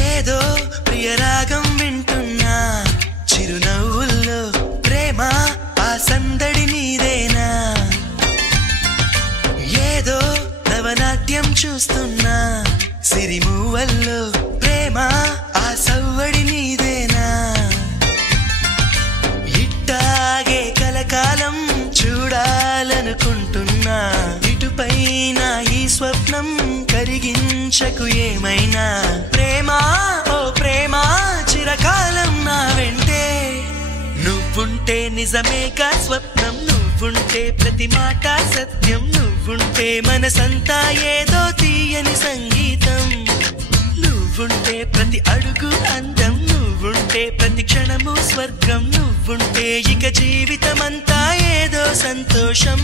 ఏదో ప్రియరాగం వింటున్నా చిరునవ్వుల్లో ప్రేమ ఆ సందడి నీదేనా ఏదో నవనాట్యం చూస్తున్నా సిరిమూవల్లో ప్రేమ ఆ సవ్వడి నీదేనా ఇట్టాగే కలకాలం చూడాలనుకుంటున్నా ఇటుపైన ఈ స్వప్నం కరిగించకు ఏమైనా ప్రేమ ఓ ప్రేమ చిరకాలం నా వెంటే నువ్వుంటే నిజమేగా స్వప్నం నువ్వుంటే ప్రతి మాట సత్యం నువ్వుంటే మనసంతా ఏదో తీయని సంగీతం నువ్వుంటే ప్రతి అడుగు అందం నువ్వుంటే ప్రతి క్షణము స్వర్గం నువ్వుంటే ఇక జీవితమంతా ఏదో సంతోషం